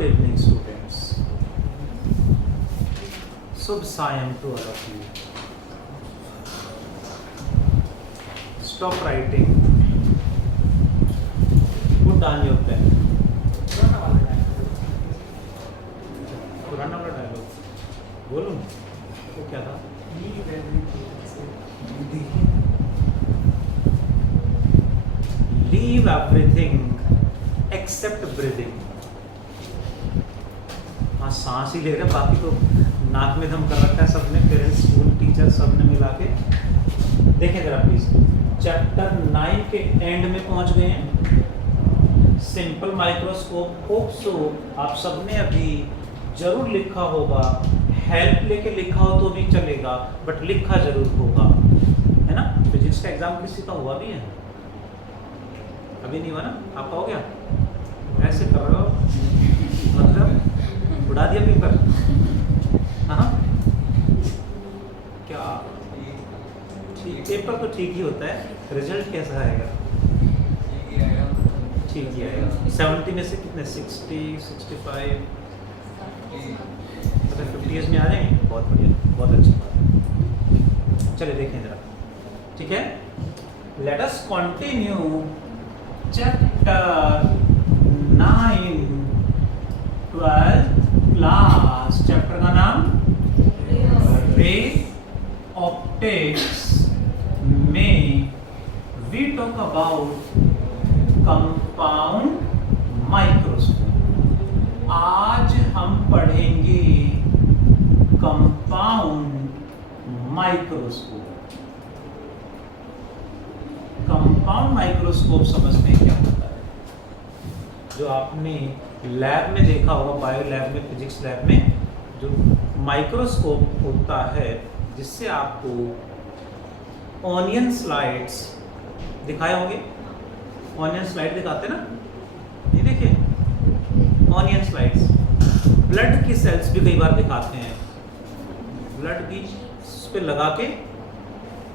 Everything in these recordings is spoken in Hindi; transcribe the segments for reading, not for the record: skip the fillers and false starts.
Good evening, students. Shubh Sayam to all of you. Stop writing. Put down your pen. पुराना वाला डायलॉग बोलूं वो क्या था? Leave everything except breathing. हाँ सांस ही ले रहे, बाकी तो नाक में दम कर रखा है सबने, पेरेंट्स स्कूल टीचर सबने मिला के। देखें जरा प्लीज, चैप्टर 9 के एंड में पहुंच गए हैं। Simple microscope. होप सो आप सबने अभी जरूर लिखा होगा, हेल्प लेके लिखा हो तो भी चलेगा, बट लिखा जरूर होगा, है ना। फिजिक्स का एग्जाम किसी का हुआ भी है? अभी नहीं हुआ ना? आपका हो गया? ऐसे कर रहे हो मतलब उड़ा दिया पेपर? हाँ क्या ठीक, पेपर तो ठीक ही होता है, रिजल्ट कैसा आएगा? ठीक ही आएगा। 70 में से कितने? 60, 65 मतलब 50 में आ जाएंगे। बहुत बढ़िया, बहुत अच्छी बात। चलिए देखें जरा, ठीक है। Let us continue chapter 9 12th class. Chapter का नाम रे ऑप्टिक्स में we talk about compound microscope. आज हम पढ़ेंगे कंपाउंड माइक्रोस्कोप। कंपाउंड माइक्रोस्कोप समझते हैं क्या होता है? जो आपने लैब में देखा होगा, बायो लैब में, फिजिक्स लैब में, जो माइक्रोस्कोप होता है जिससे आपको ऑनियन स्लाइड्स दिखाए होंगे। ऑनियन स्लाइड दिखाते ना, ये देखिए ऑनियन स्लाइड्स। ब्लड की सेल्स भी कई बार दिखाते हैं। ब्लड की पे लगा के,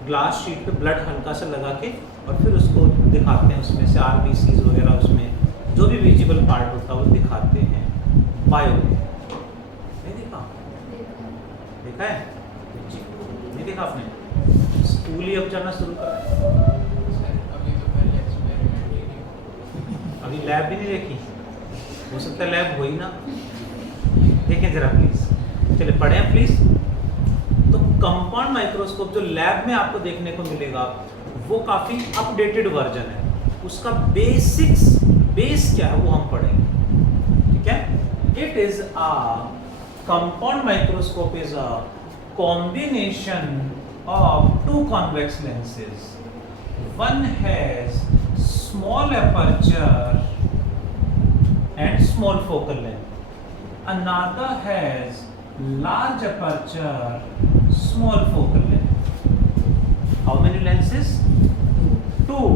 ग्लास शीट पे ब्लड हल्का सा लगा के और फिर उसको दिखाते हैं, उसमें से आरबीसीज वगैरह, उसमें जो भी विजिबल पार्ट होता है वो दिखाते हैं बायो में। नहीं देखा? देखा है? नहीं देखा आपने? स्कूल ही अब जाना शुरू कर, अभी लैब भी नहीं देखी। हो सकता है लैब हो ही ना। देखें जरा प्लीज, चलिए पढ़ें प्लीज। तो कंपाउंड माइक्रोस्कोप जो लैब में आपको देखने को मिलेगा वो काफी अपडेटेड वर्जन है। उसका बेस क्या है वो हम पढ़ेंगे, ठीक है। It is a compound microscope is a combination of two convex lenses. One has small aperture and small focal length. Another has large aperture, small focal length. How many lenses? Two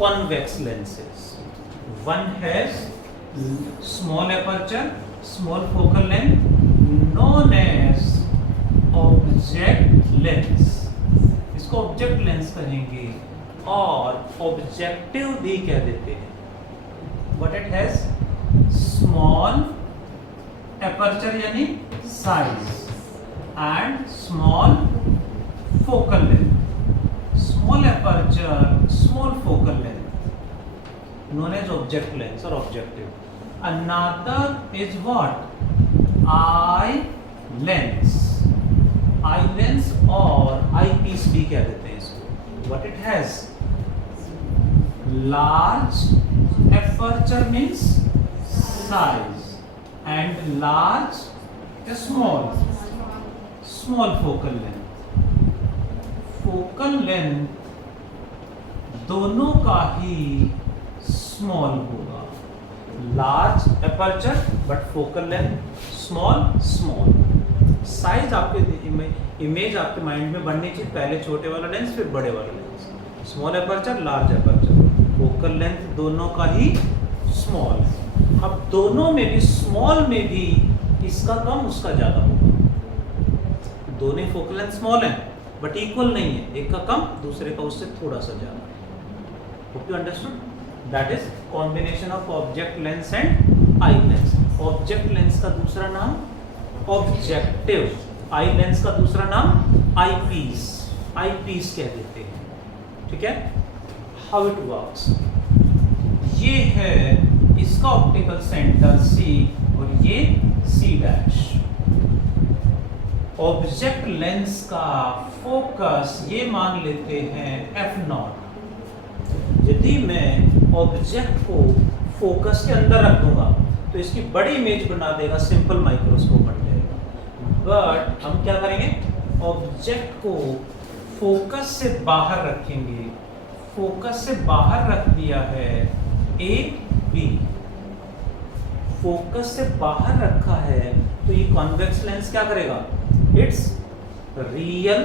convex lenses. One has small aperture, small focal length, known as object lens. इसको ऑब्जेक्ट लेंस कहेंगे और ऑब्जेक्टिव भी कह देते हैं। But it has small aperture यानी size and small focal length. Small aperture, small focal length known as object lens और objective. Another is what? Eye lens. Eye lens और आई पीस भी कह देते हैं इसको। What it has? large aperture means size and large small focal length। focal length दोनों का ही small होगा। large aperture but focal length small। Size आपके इमेज आपके माइंड में बननी चाहिए, पहले छोटे वाला लेंस फिर बड़े वाला lens. Small aperture, large aperture, focal length दोनों का ही स्मॉल। अब दोनों में भी, स्मॉल में भी इसका कम उसका ज्यादा होगा। दोनों फोकल लेंथ स्मॉल है बट इक्वल नहीं है, एक का कम दूसरे का उससे थोड़ा सा ज्यादा। Hope you understood? That is combination of object lens and eye lens. Object lens का दूसरा नाम ऑब्जेक्टिव, आई लेंस का दूसरा नाम आई पीस कह देते हैं, ठीक है। हाउ इट वर्क्स, ये है इसका ऑप्टिकल सेंटर C और ये C'। ऑब्जेक्ट लेंस का फोकस ये मान लेते हैं f0। यदि मैं ऑब्जेक्ट को फोकस के अंदर रख दूंगा तो इसकी बड़ी इमेज बना देगा, सिंपल माइक्रोस्कोप बन जाएगा। बट हम क्या करेंगे, ऑब्जेक्ट को फोकस से बाहर रखेंगे। फोकस से बाहर रख दिया है A B, फोकस से बाहर रखा है तो ये कॉन्वेक्स लेंस क्या करेगा, it's real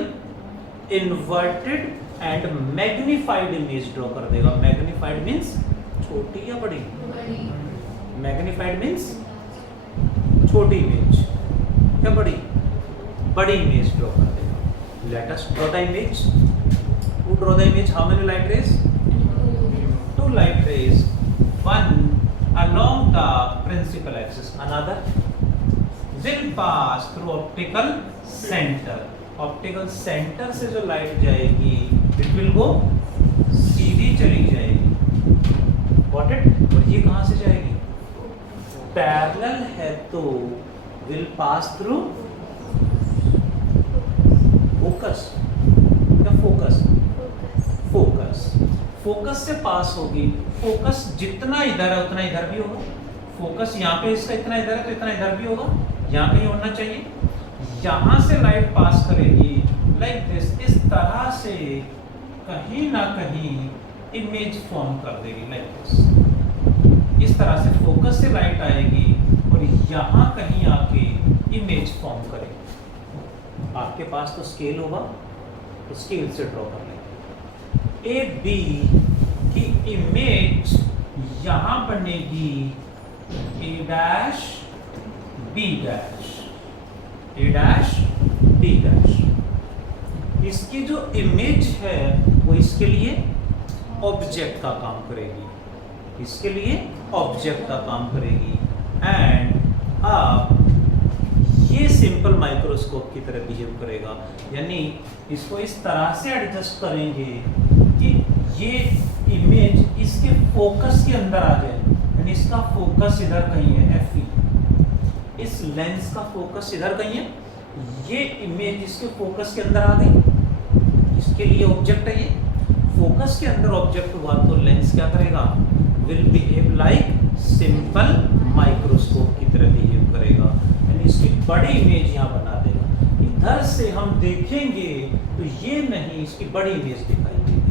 inverted and magnified image draw कर देगा। मैग्नीफाइड मींस छोटी या बड़ी, मैग्नीफाइड मींस छोटी इमेज या बड़ी इमेज ड्रॉ कर देगा। Let us draw the image. To draw the image, how many light rays, 2 light rays, one along the principal axis, another will pass through optical center। Optical centre से जो लाइट जाएगी इट विल गो, सीधी चली जाएगी, गॉट इट। और ये कहां से जाएगी, पैरेलल है तो विल पास थ्रू फोकस या फोकस से पास होगी। फोकस जितना इधर है उतना इधर भी होगा। फोकस यहाँ पे इसका इतना इधर है तो इतना इधर भी होगा, यहाँ कहीं होना चाहिए। यहाँ से लाइट पास करेगी लाइक दिस, इस तरह से कहीं ना कहीं इमेज फॉर्म कर देगी लाइक दिस। इस तरह से फोकस से लाइट आएगी और यहाँ कहीं आके इमेज फॉर्म करेगी। आपके पास तो स्केल होगा तो स्केल से ड्रॉ कर लेंगे। ए बी की इमेज यहाँ बनेगी A dash B dash, A dash B dash. इसकी जो इमेज है वो इसके लिए ऑब्जेक्ट का काम करेगी, इसके लिए ऑब्जेक्ट का काम करेगी। एंड अब ये सिंपल माइक्रोस्कोप की तरह बिहेव करेगा, यानी इसको इस तरह से एडजस्ट करेंगे कि ये इमेज इसके फोकस के अंदर आ जाए, यानी इसका फोकस इधर कहीं है Fe, इस लेंस का फोकस इधर कहीं है, ये इमेज इसके फोकस के अंदर आ गई। इसके लिए ऑब्जेक्ट है, ये फोकस के अंदर ऑब्जेक्ट हुआ तो लेंस क्या करेगा, will behave like simple microscope की तरह बिहेव करेगा, यानी इसकी बड़ी इमेज यहाँ बना देगा। इधर से हम देखेंगे तो ये नहीं, इसकी बड़ी इमेज दिखाई देगी।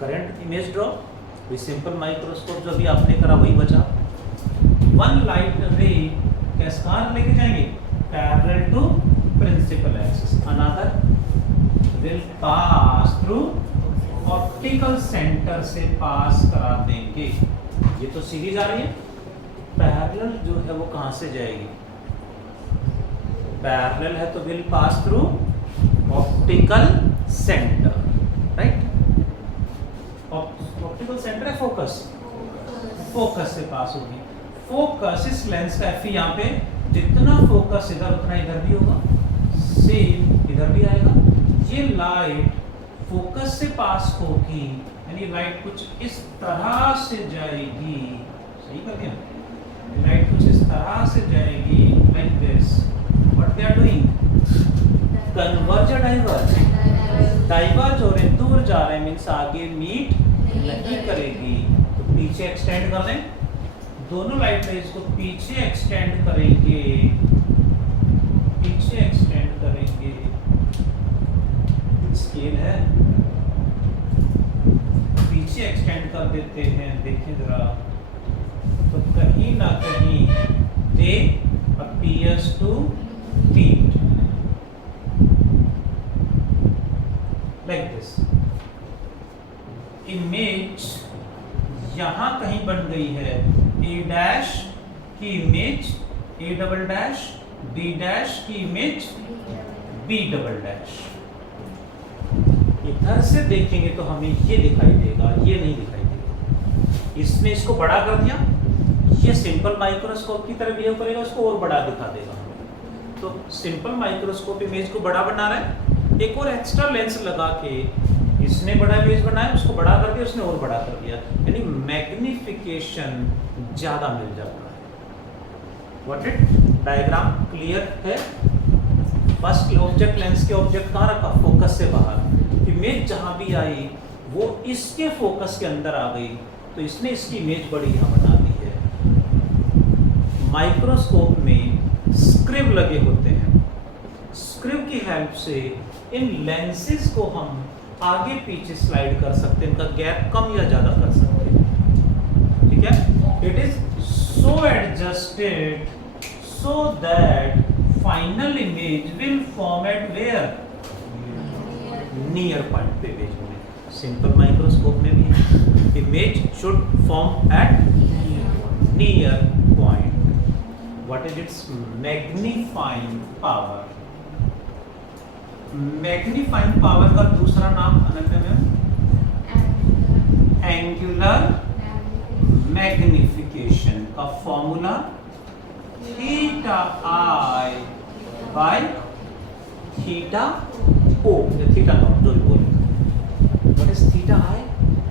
Current image draw with simple microscope जो अभी आपने करा वही बचा। वन लाइट रे कैस्कार लेके जाएंगे parallel to principal axis, another will pass through optical centre से पास करा देंगे। ये तो सीधी जा रही है, पैरेलल जो है वो कहां से जाएगी, पैरेलल है तो will pass through optical centre, right. Optical centre है फोकस, फोकस से पास होगी। फोकस इस लेंस का Fe यहाँ पे, जितना फोकस इधर उतना इधर भी होगा, सेम इधर भी आएगा। ये लाइट फोकस से पास होगी, यानी लाइट कुछ इस तरह से जाएगी, सही कर दिया, लाइट कुछ इस तरह से जाएगी like this. What they are doing, converge या डाइवर्ज, डाइवर्ज हो रहे, दूर जा रहे हैं, मीन्स आगे मीट नहीं करेगी तो पीछे एक्सटेंड कर दें। दोनों लाइट रेज को पीछे एक्सटेंड करेंगे, पीछे एक्सटेंड करेंगे। स्केल है, पीछे एक्सटेंड कर देते हैं, देखिए जरा, तो कहीं ना कहीं दे appears to meet like this। Image यहां कहीं बन गई है, A डैश की image A double dash, B dash की इमेज B डबल डैश। इधर से देखेंगे तो हमें ये दिखाई देगा, ये नहीं दिखाई देगा। इसने इसको बड़ा कर दिया, ये सिंपल माइक्रोस्कोप की तरह बिहेव करेगा, उसको और बड़ा दिखा देगा हमें। तो सिंपल माइक्रोस्कोप इमेज को बड़ा बना रहा है, एक और एक्स्ट्रा लेंस लगा के इसने बड़ा इमेज बनाया, उसको बड़ा कर दिया, उसने और बड़ा कर दिया, यानी मैग्निफिकेशन ज्यादा मिल जाता है। व्हाट इट डायग्राम क्लियर है? फर्स्ट ऑब्जेक्ट लेंस के ऑब्जेक्ट कहाँ रखा? फोकस से बाहर। इमेज जहां भी आई वो इसके फोकस के अंदर आ गई, तो इसने इसकी इमेज बड़ी यहाँ बना दी है। माइक्रोस्कोप में स्क्रिव लगे होते हैं, स्क्रिव की हेल्प से इन लेंसेज को हम आगे पीछे स्लाइड कर सकते हैं, इनका गैप कम या ज्यादा कर सकते हैं। ठीक है? It is so adjusted so that final image will form at where? Near point पे इमेज होने। सिंपल माइक्रोस्कोप में भी है, image should form at near point. What is its magnifying power? Magnifying power का दूसरा नाम अनन्या मैम? एंगुलर मैग्निफिकेशन का formula theta I by theta O, या थीटा नॉट जो भी बोले। What is theta I?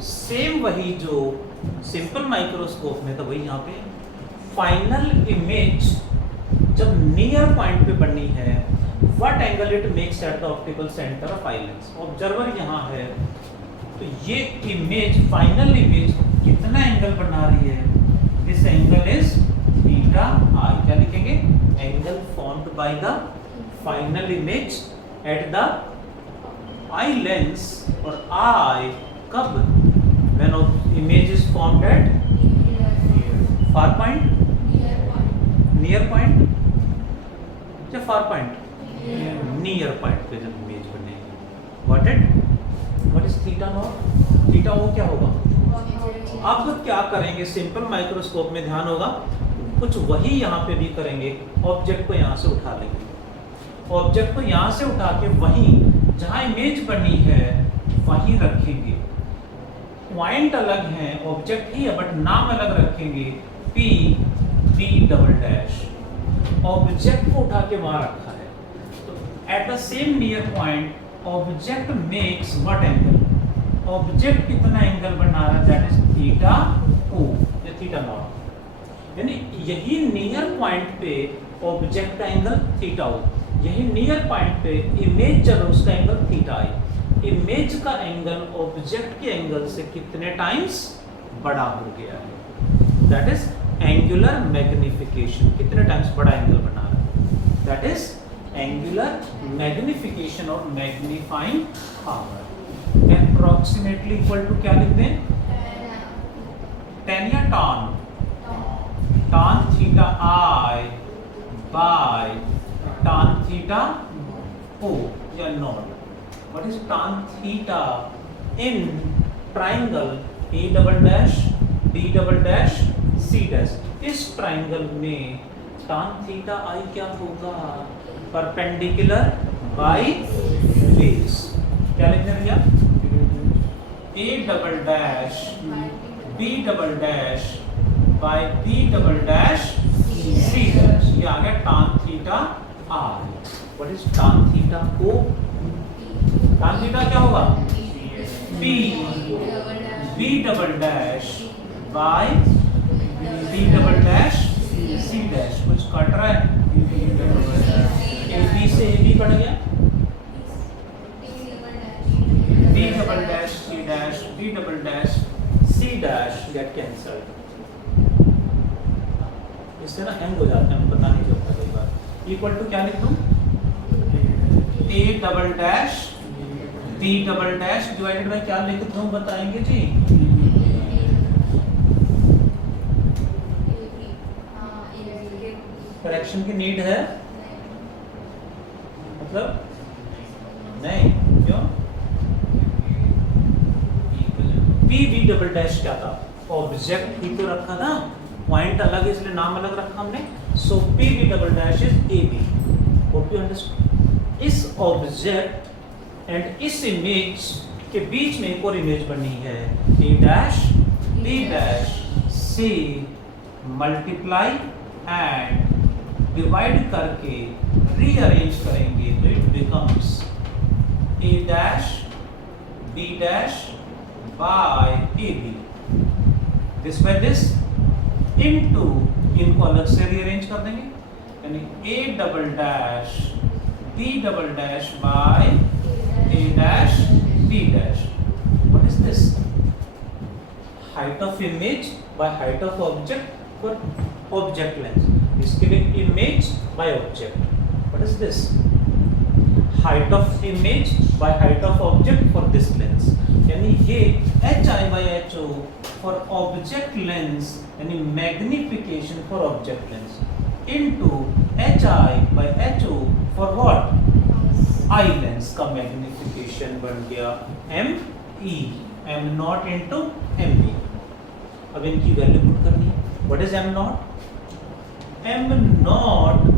Same वही जो सिंपल माइक्रोस्कोप में था, वही यहाँ पे फाइनल इमेज जब नियर पॉइंट पे बननी है, what angle it makes eight the optical centre of eye lens. Observer यहाँ है, तो ये इमेज फाइनल इमेज कितना एंगल बना रही है? This angle is theta I. क्या लिखेंगे? Angle formed by the final image at the eye lens, और आई कब? When image is formed at far point, near point या फार पॉइंट? नियर पॉइंट पे जब इमेज बनेगी। What it? What is theta naught? Theta O क्या होगा? अब क्या करेंगे? सिंपल माइक्रोस्कोप में ध्यान होगा, कुछ वही यहाँ पे भी करेंगे। ऑब्जेक्ट को यहाँ से उठा लेंगे, ऑब्जेक्ट को यहाँ से उठा के वहीं जहाँ इमेज बनी है वहीं रखेंगे। पॉइंट अलग है, ऑब्जेक्ट ही है, बट नाम अलग रखेंगे, P B double dash. Object को उठा के वहां रखा है, तो at the same near point object makes what angle? Object कितना एंगल बना रहा है? दैट इज थीटा ओ या थीटा नॉट। यानी यही नियर पॉइंट पे ऑब्जेक्ट का एंगल थीटा ओ, यही नियर पॉइंट पे इमेज जब उसका एंगल थीटा आई। इमेज का एंगल ऑब्जेक्ट के एंगल से कितने टाइम्स बड़ा हो गया है? That is angular magnification. कितने टाइम्स बड़ा एंगल बना रहा है? दैट इज एंगुलर मैग्निफिकेशन और magnifying power. Approximately equal to क्या लिखते हैं? tan या tan? tan theta I by tan theta O या not. What is tan theta in triangle A double dash B double dash C dash? इस ट्राइंगल में tan थीटा आई क्या होगा? Perpendicular by base. क्या लिखने भैया? A double dash B double dash by B double dash C dash. ये आ गया tan theta I. What is tan theta O? tan theta क्या होगा? B double dash by B double dash C dash. कुछ कट रहा है? AB से AB कट गया, B double dash C dash B double dash C dash get cancelled. इससे ना हैंग हो जाते हैं, पता नहीं चलता कई बार। इक्वल टू क्या लिख दूं? A double dash B double dash divided by क्या लिख दूं बताएंगे जी? करेक्शन की नीड है? मतलब नहीं, क्यों? P B डबल डैश क्या था? ऑब्जेक्ट ही तो रखा था, पॉइंट अलग है इसलिए नाम अलग रखा हमने। सो P B double dash is AB। Hope you understand. इस ऑब्जेक्ट एंड इस इमेज के बीच में एक और इमेज बनी है, A dash B dash C multiply and divide करके रीअरेंज करेंगे तो it becomes a dash b dash by ab, this by this into, इनको अलग से रीअरेंज कर देंगे यानी a double dash b double dash by a dash b dash. What is this? Height of image by height of object for object lens. इसके लिए image by object. What is this? Height of image by height of object for this lens. यानी ये HI by HO for object lens यानी magnification for object lens into HI by HO for what? I lens का magnification बन गया ME, M naught into ME. अब इनकी वैल्यू पुट करनी है. What is M naught? M naught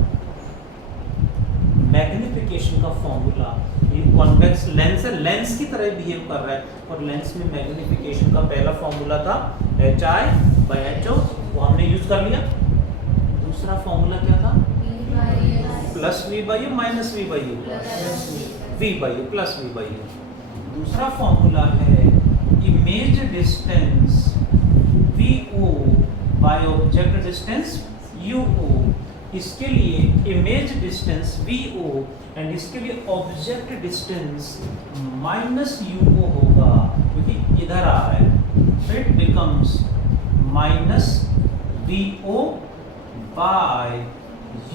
magnification का फॉर्मूला, ये कॉन्वेक्स लेंस है, लेंस की तरह बिहेव कर रहा है और लेंस में मैग्निफिकेशन का पहला फॉर्मूला था HI by HO, वो हमने यूज कर लिया. दूसरा फॉर्मूला क्या था? Plus V by U minus V by U, V by U plus V by U. दूसरा फॉर्मूला है image distance VO by object distance UO. इसके लिए इमेज डिस्टेंस VO एंड इसके लिए ऑब्जेक्ट डिस्टेंस माइनस UO होगा क्योंकि इधर आ रहा है. So it becomes minus VO by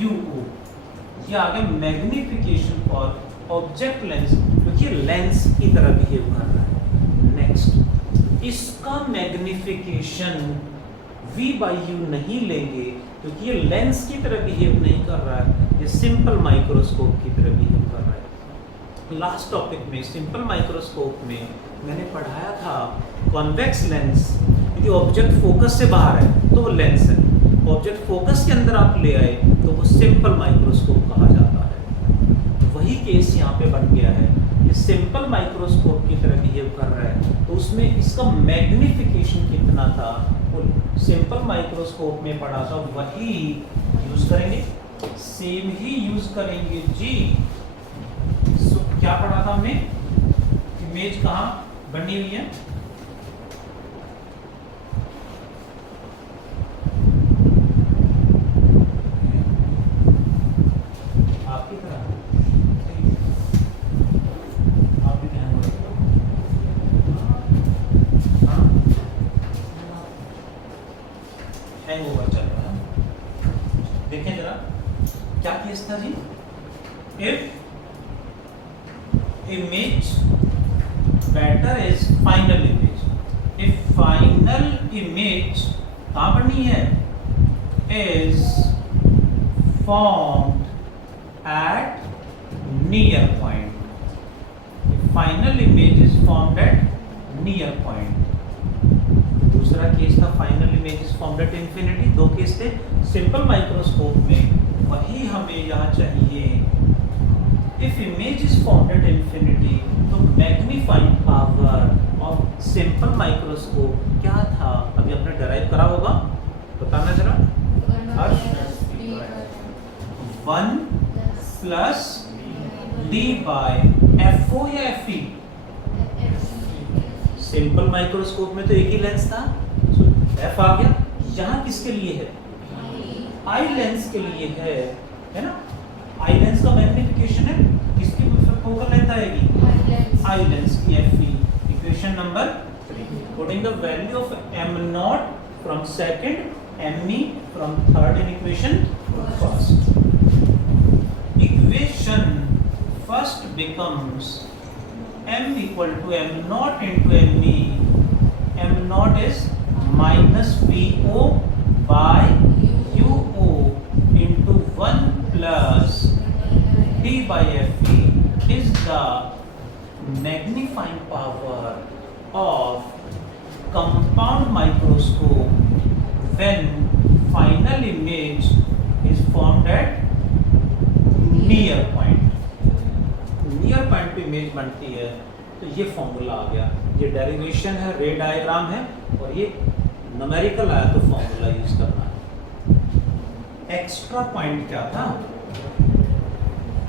UO. ये आ गया मैग्निफिकेशन फॉर ऑब्जेक्ट लेंस क्योंकि लेंस की तरह बिहेव कर रहा है. नेक्स्ट, इसका मैग्निफिकेशन V by U नहीं लेंगे क्योंकि ये लेंस की तरह बिहेव नहीं कर रहा है, ये सिंपल माइक्रोस्कोप की तरह बिहेव कर रहा है. लास्ट टॉपिक में सिंपल माइक्रोस्कोप में मैंने पढ़ाया था कॉन्वेक्स लेंस, यदि ऑब्जेक्ट फोकस से बाहर है तो वो लेंस है, ऑब्जेक्ट फोकस के अंदर आप ले आए तो वो सिंपल माइक्रोस्कोप कहा जाता है. वही केस यहाँ पे बन गया है, ये सिंपल माइक्रोस्कोप की तरह बिहेव कर रहा है तो उसमें इसका मैग्निफिकेशन कितना था वो सिंपल माइक्रोस्कोप में पढ़ा था, वही यूज करेंगे, सेम ही यूज करेंगे जी. क्या पढ़ा था हमने? इमेज कहाँ बनी हुई है? आपकी तरह आप भी ध्यान रखो. हाँ, हैंग ओवर चल रहा है. देखें जरा क्या केस था जी? If image better is final image, if final image कहाँ बनी है? is formed at near point, if final image is formed at near point. दूसरा केस था final image is formed at infinity. दो केस थे सिंपल माइक्रोस्कोप में, वही हमें यहाँ चाहिए. If image is formed at infinity तो magnifying power of simple microscope क्या था? अभी आपने डराइव करा होगा, बताना जरा. 1 प्लस D बाय FO या FE? सिंपल माइक्रोस्कोप में तो एक ही लेंस था, so F आ गया. यहाँ किसके लिए है? आई लेंस के लिए है ना. आई लेंस का मैग्निफिकेशन है, किसकी फोकल लेंथ आएगी? आई लेंस की FE. Equation number 3, putting the value of M not from second, ME from third in equation first. Equation first becomes M equal to M naught into ME. M naught is minus VO by UO into 1 plus D by FE is the magnifying power of compound microscope when final image is formed at near point. Near point पे इमेज बनती है तो ये फॉर्मूला आ गया. ये डेरिवेशन है, रे डायग्राम है और ये न्यूमेरिकल आया तो फॉर्मूला यूज करना है. एक्स्ट्रा पॉइंट क्या था?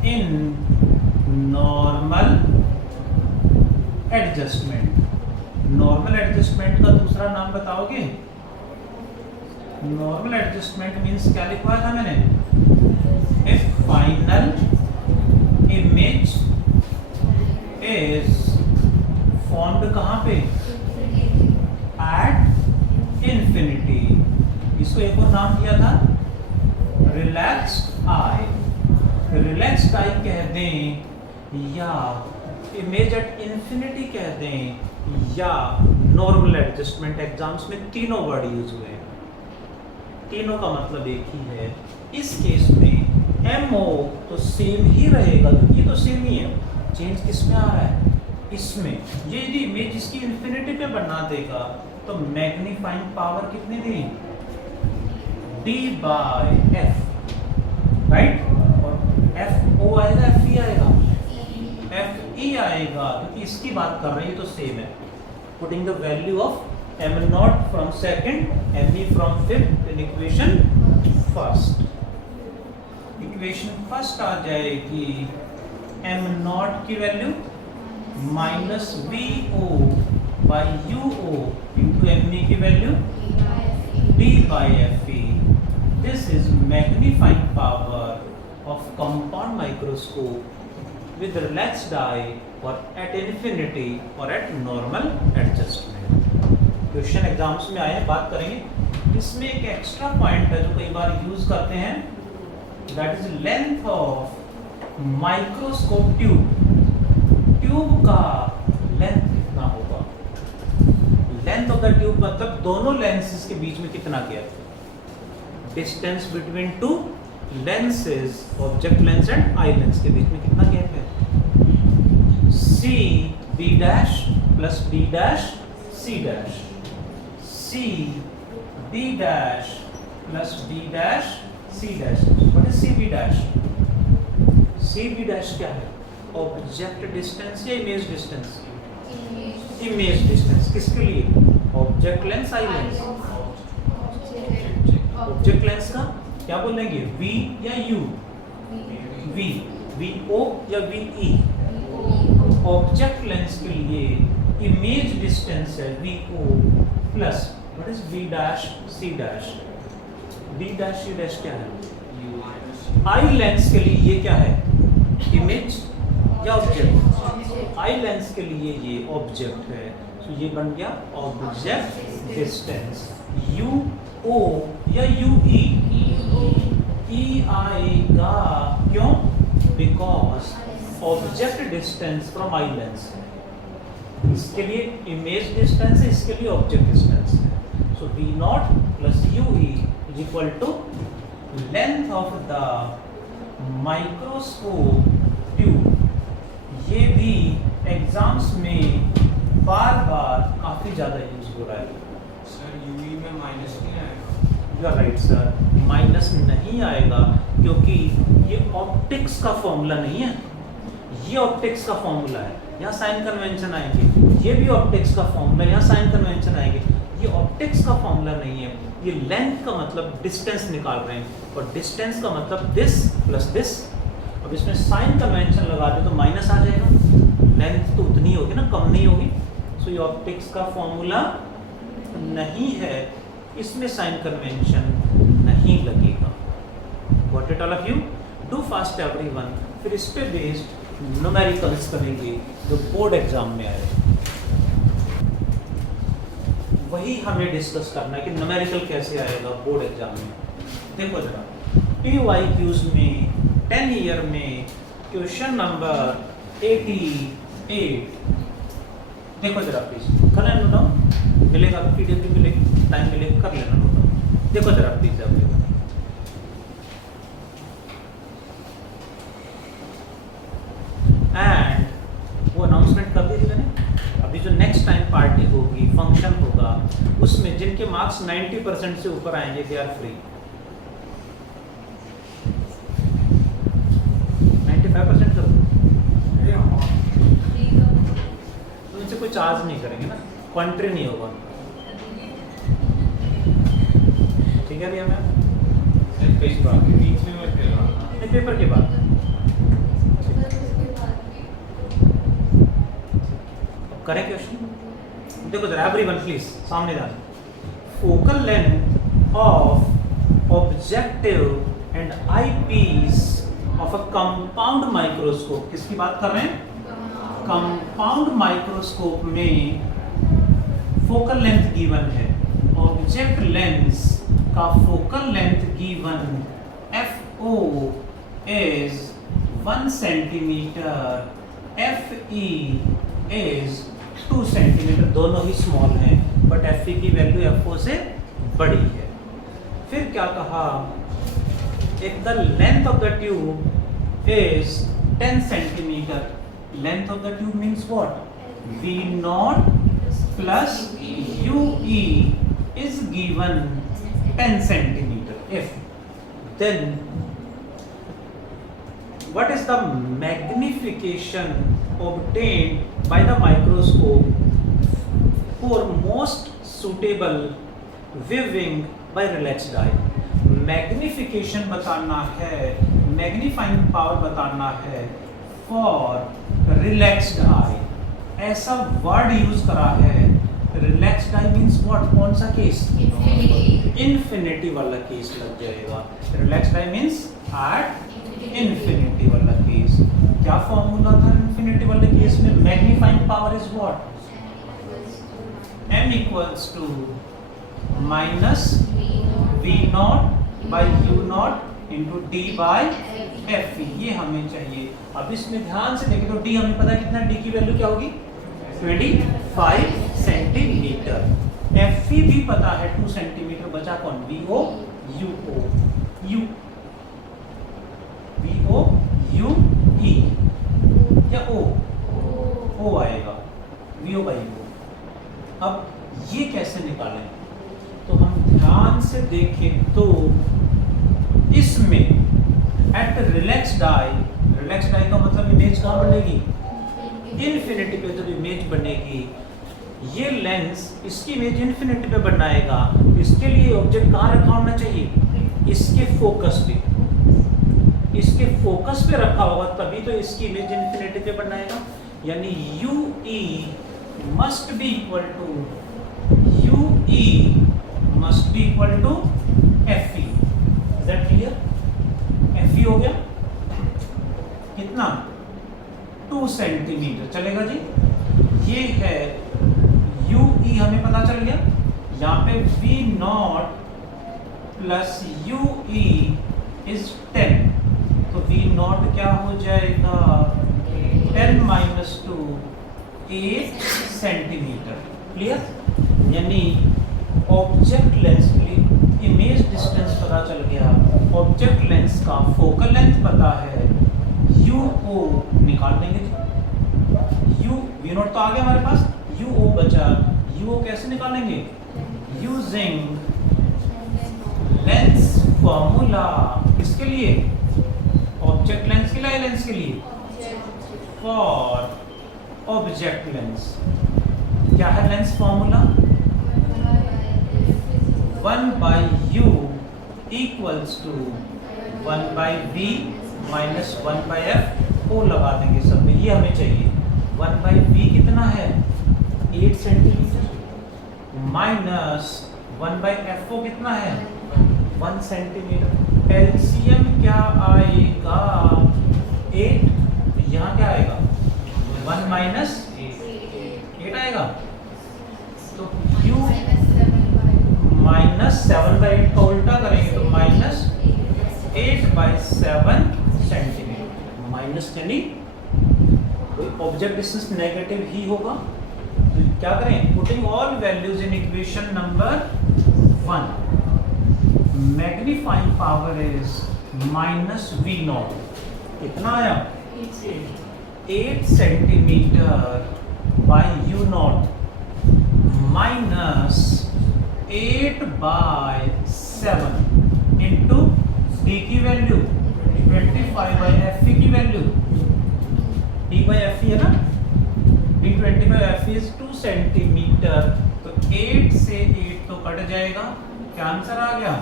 In normal adjustment. Normal adjustment का दूसरा नाम बताओगे? नॉर्मल एडजस्टमेंट मींस क्या लिखवाया था मैंने? A final image is formed कहां पे? At infinity. इसको एक और नाम दिया था रिलैक्स्ड आई। रिलैक्स्ड आई कह दें या इमेज एट इंफिनिटी कह दें या नॉर्मल एडजस्टमेंट। एग्जाम्स में तीनों वर्ड यूज हुए हैं, तीनों का मतलब एक ही है। इस केस में एमओ तो सेम ही रहेगा क्योंकि ये तो सेम ही है। चेंज किस में आ रहा है? इसमें। ये यदि इमेज इसकी इंफिनिटी पे बना देगा तो मैग्नीफाइंग पावर कितनी दी? d by f, right? और एफ ओ आएगा, एफ ई आएगा, एफ ई आएगा क्योंकि इसकी बात कर रही है तो सेम है। Putting the value of M naught from second, M E from fifth in equation first. Equation first आ जाएगी एम नॉट की value minus V O by U O into M E की value D by F E. This is magnifying power of compound microscope with relaxed eye और एट इन्फिनिटी और at normal adjustment. Question exams में आए हैं, बात करेंगे। इसमें एक एक्स्ट्रा पॉइंट है जो कई बार यूज करते हैं, that is length of microscope tube. Tube का लेंथ कितना होगा? लेंथ ऑफ द ट्यूब मतलब दोनों लेंसेज के बीच में कितना गैप है? Distance between two lenses, object lens and eye lens के बीच में कितना गैप है? C B dash plus D dash C dash, C B dash plus D dash C dash. What is C B dash? C B dash क्या है? ऑब्जेक्ट डिस्टेंस या इमेज डिस्टेंस? Image distance. किसके लिए? Object lens, eye lens. Object lens का क्या बोलेंगे? V या U? V, VO या VE? ऑब्जेक्ट लेंस के लिए इमेज डिस्टेंस है VO plus what is V dash C dash? D dash C dash क्या है? आई लेंस के लिए ये क्या है? इमेज या ऑब्जेक्ट? आई लेंस के लिए ये ऑब्जेक्ट है, तो ये बन गया ऑब्जेक्ट डिस्टेंस। यू ओ या यू ई आएगा, क्यों? Because object distance from eye lens है। इसके लिए इमेज डिस्टेंस है, इसके लिए ऑब्जेक्ट डिस्टेंस है। So V naught plus U E is equal to length of the microscope tube. ये भी एग्जाम्स में बार बार काफी ज्यादा यूज हो रहा है। सर यूवी में माइनस नहीं आएगा? You are right sir, minus नहीं आएगा क्योंकि ये ऑप्टिक्स का फॉर्मूला नहीं है, ये ऑप्टिक्स का फॉर्मूला है। यहाँ साइन कन्वेंशन आएंगे, ये भी ऑप्टिक्स का फॉर्मूला, यहाँ साइन कन्वेंशन आएंगे। ये ऑप्टिक्स का फॉर्मूला नहीं है, ये लेंथ का मतलब डिस्टेंस निकाल रहे हैं और डिस्टेंस का मतलब दिस प्लस दिस। अब इसमें साइन कन्वेंशन लगा दे तो माइनस आ जाएगा, लेंथ तो उतनी होगी ना, कम नहीं होगी। सो ये ऑप्टिक्स का फॉर्मूला नहीं है, इसमें साइन कन्वेंशन नहीं लगेगा। What it all of you do fast everyone. फिर इस पे बेस्ड न्यूमेरिकल्स करेंगे जो बोर्ड एग्जाम में आए, वही हमें डिस्कस करना है कि न्यूमेरिकल कैसे आएगा बोर्ड एग्जाम में। देखो जरा PYQs में 10 ईयर में क्वेश्चन नंबर 88, देखो जरा प्लीज, कर लेना नोट, मिलेगा PDF भी मिलेगी, टाइम मिलेगा, कर लेना नोट। देखो जरा प्लीज आप देखो, एंड वो अनाउंसमेंट कर दी थी मैंने। अभी जो नेक्स्ट टाइम पार्टी होगी, फंक्शन होगा, उसमें जिनके मार्क्स 90% से ऊपर आएंगे दे आर फ्री। 95% कर दो तो इनसे कोई चार्ज नहीं करेंगे ना, कॉन्ट्री नहीं होगा। ठीक है भैया मैम? इस बात के बीच में मत करना। नहीं, पेपर के बाद अब करें क्वेश्चन। देखो जरा एवरीवन प्लीज सामने जाना। Focal length of objective and eyepiece of a compound microscope, किसकी बात कर रहे हैं? कंपाउंड माइक्रोस्कोप में फोकल लेंथ गिवन है, ऑब्जेक्ट लेंस का focal length given FO is 1 centimetre, FE is 2 centimetre, दोनों ही स्मॉल हैं बट FE की वैल्यू FO से बड़ी है। फिर क्या कहा? if the length of the tube is 10 centimeter, length of the tube means what? V naught plus UE is given 10 centimeter. If then what is the magnification obtained by the microscope for most suitable viewing by relaxed eye? Magnification बताना है, मैग्नीफाइंग पावर बताना है फॉर रिलैक्स्ड आई। ऐसा वर्ड यूज करा है, रिलैक्स्ड आई मींस व्हाट? कौन सा केस? इन्फिनिटी वाला केस लग जाएगा। Relaxed I means at infinity वाला केस। क्या फॉर्मूला था इन्फिनिटी वाले केस में? Magnifying power is what? m equals to minus v naught by u naught into d by fe, ये हमें चाहिए। अब इसमें ध्यान से देखें तो d हमें पता है कितना, d की वैल्यू क्या होगी? 25 सेंटीमीटर। fe भी पता है 2 सेंटीमीटर, बचा कौन? vo uo e या o आएगा, vo by u। अब ये कैसे निकालें? तो हम ध्यान से देखें तो इसमें एट रिलैक्स्ड आई, रिलैक्स्ड आई का मतलब इमेज कहाँ बनेगी? इन्फिनिटी पे जब इमेज बनेगी, ये लेंस इसकी इमेज इन्फिनिटी पे बनाएगा, इसके लिए ऑब्जेक्ट कहाँ रखा होना चाहिए? इसके फोकस पे, इसके फोकस पे रखा होगा तभी तो इसकी इमेज इन्फिनिटी पे बनाएगा। यानी UE must be equal to UE must be equal to FE। Is that clear? FE हो गया कितना? 2 सेंटीमीटर चलेगा जी। ये है UE हमें पता चल गया। यहाँ पे V naught plus UE is 10, तो V naught क्या हो जाएगा? 10 minus 2 8 सेंटीमीटर। क्लियर? यानी ऑब्जेक्ट लेंस के लिए इमेज डिस्टेंस पता चल गया, ऑब्जेक्ट लेंस का फोकल लेंथ पता है, UO निकाल लेंगे जी। V नॉट तो आ गया हमारे पास, UO बचा। UO कैसे निकालेंगे? Using lens formula. किसके लिए? ऑब्जेक्ट लेंस के लिए, लेंस के लिए फॉर ऑब्जेक्ट लेंस। क्या है lens formula? 1 by u equals to 1 by v minus 1 by f। ओ लगा देंगे सब में, ये हमें चाहिए। 1 by v कितना है? 8 सेंटीमीटर माइनस 1 by f ओ कितना है? 1 सेंटीमीटर। एलसीएम क्या आएगा? 8, यहाँ क्या आएगा? 1 माइनस 8 आएगा। तो u माइनस 7/8 का उल्टा करेंगे तो माइनस 8/7 सेंटीमीटर। माइनस यानी ऑब्जेक्ट डिस्टेंस नेगेटिव ही होगा। तो क्या करें? Putting all values in equation number 1, magnifying power is minus V not. कितना आया? 8 centimetre by U not minus 8/7 into D की वैल्यू 25/FE की वैल्यू, D/FE है ना, D25/FE इज 2 सेंटीमीटर। तो 8 से 8 तो कट जाएगा, क्या आंसर आ गया?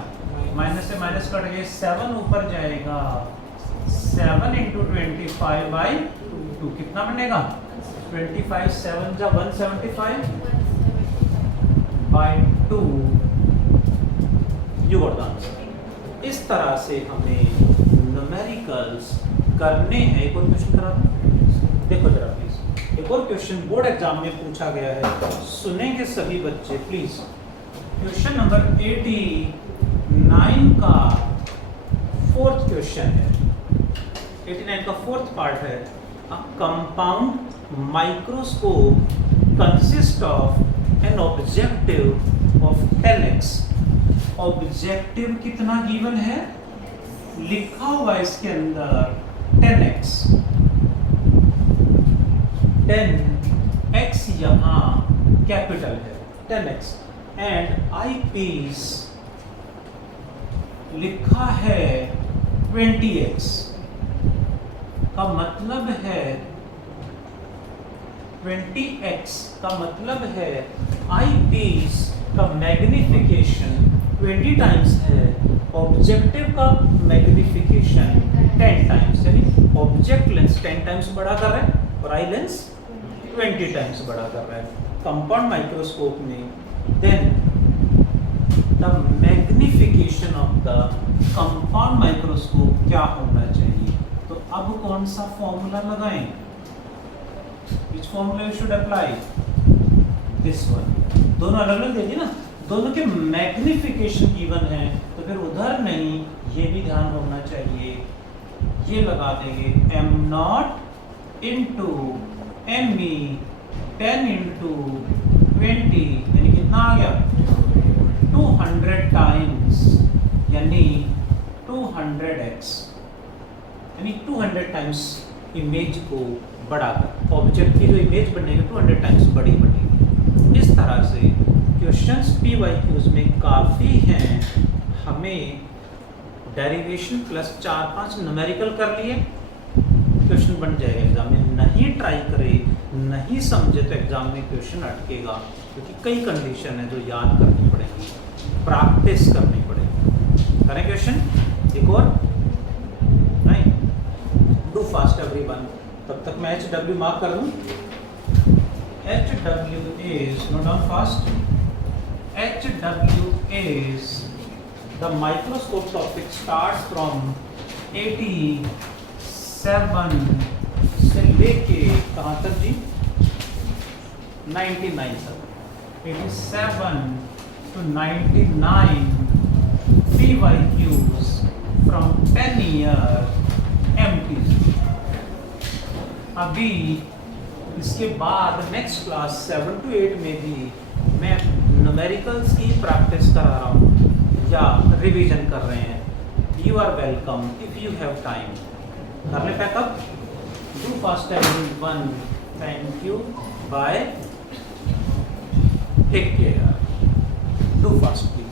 माइनस से माइनस कट गए, 7 ऊपर जाएगा, 7 इंटू 25/2 कितना बनेगा? 25 7 जा 175/2। You got the answer. इस तरह से हमें न्यूमेरिकल्स करने हैं। एक और क्वेश्चन करा दूं? देखो जरा प्लीज, एक और क्वेश्चन बोर्ड एग्जाम में पूछा गया है, सुनेंगे सभी बच्चे प्लीज। क्वेश्चन नंबर 89 का फोर्थ क्वेश्चन है, 89 का फोर्थ पार्ट है। अ compound microscope consist of an objective of 10x। Objective कितना गिवन है? लिखा हुआ है इसके अंदर 10x। 10x यहाँ कैपिटल है, 10x। एंड आई पीस लिखा है 20x। का मतलब है 20x का मतलब है आई पीस का मैग्निफिकेशन 20 टाइम्स है, ऑब्जेक्टिव का मैग्निफिकेशन 10 टाइम्स, यानी ऑब्जेक्ट लेंस 10 टाइम्स बड़ा कर रहा है और आई लेंस 20 टाइम्स बड़ा कर रहा है कंपाउंड माइक्रोस्कोप में। Then the magnification of the compound microscope क्या होना चाहिए? तो अब कौन सा फॉर्मूला लगाएं? Which formula you should apply? This one। दोनों अलग अलग दे दिए ना, दोनों के मैग्निफिकेशन गिवन है, तो फिर उधर नहीं, ये भी ध्यान होना चाहिए। ये लगा देंगे m0 इंटू me 10 इंटू 20, यानी कितना आ गया? 200 टाइम्स, यानी 200x, यानी 200 टाइम्स इमेज को बढ़ाकर ऑब्जेक्ट की जो इमेज बनेगी 200 टाइम्स बड़ी बनेगी। इस तरह से क्वेश्चंस PYQs में काफ़ी हैं। हमें डेरिवेशन प्लस 4-5 न्यूमेरिकल कर लिए, क्वेश्चन बन जाएगा एग्जाम में। नहीं ट्राई करे, नहीं समझे तो एग्जाम में क्वेश्चन अटकेगा, क्योंकि कई कंडीशन है जो याद करनी पड़ेगी, प्रैक्टिस करनी पड़ेगी। करें क्वेश्चन एक और? नहीं, डू फास्ट एवरीवन। तब तक मैं HW मार्क कर दूं। HW is, note down fast, HW is the microscope topic starts from 87 से लेके कहाँ तक जी? 99 तक। 87 to 99 PYQs from 10 year MTs। अभी इसके बाद नेक्स्ट क्लास 7 to 8 में भी मैं न्यूमेरिकल्स की प्रैक्टिस करा रहा हूँ या रिवीजन कर रहे हैं। You are welcome if you have time. कर ले pack up. Do fast everyone. Thank you, bye, take care. Do fast please.